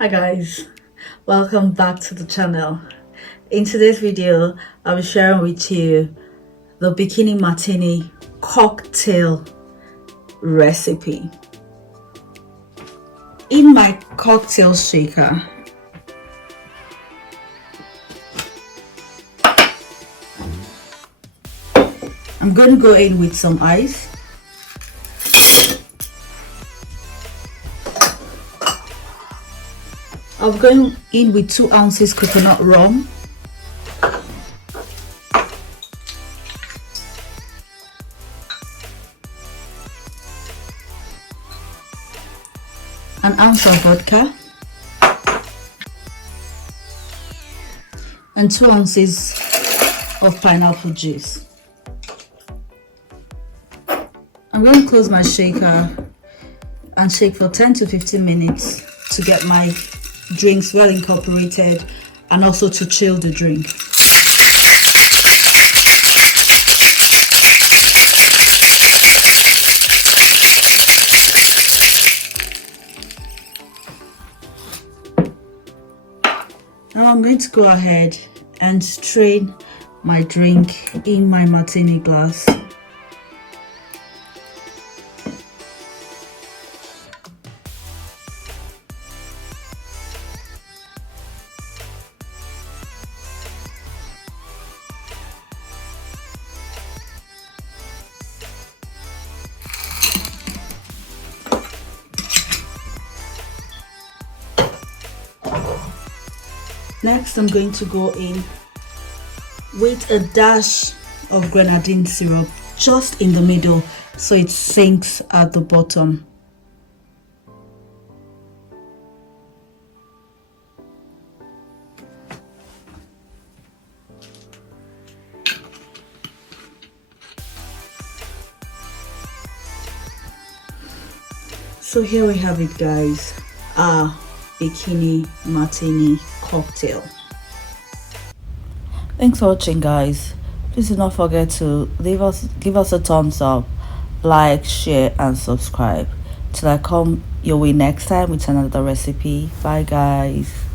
Hi guys, welcome back to the channel. In today's video, I'll be sharing with you the Bikini Martini cocktail recipe. In my cocktail shaker, I'm going to go in with some ice. I'm going in with 2 ounces coconut rum, an ounce of vodka, and 2 ounces of pineapple juice. I'm going to close my shaker and shake for 10 to 15 minutes to get my drinks well incorporated and also to chill the drink. Now I'm going to go ahead and strain my drink in my martini glass. Next, I'm going to go in with a dash of grenadine syrup just in the middle so it sinks at the bottom. So here we have it, guys. Bikini Martini cocktail. Thanks for watching, guys. Please do not forget to give us a thumbs up, like, share and subscribe. Till I come your way next time with another recipe. Bye guys.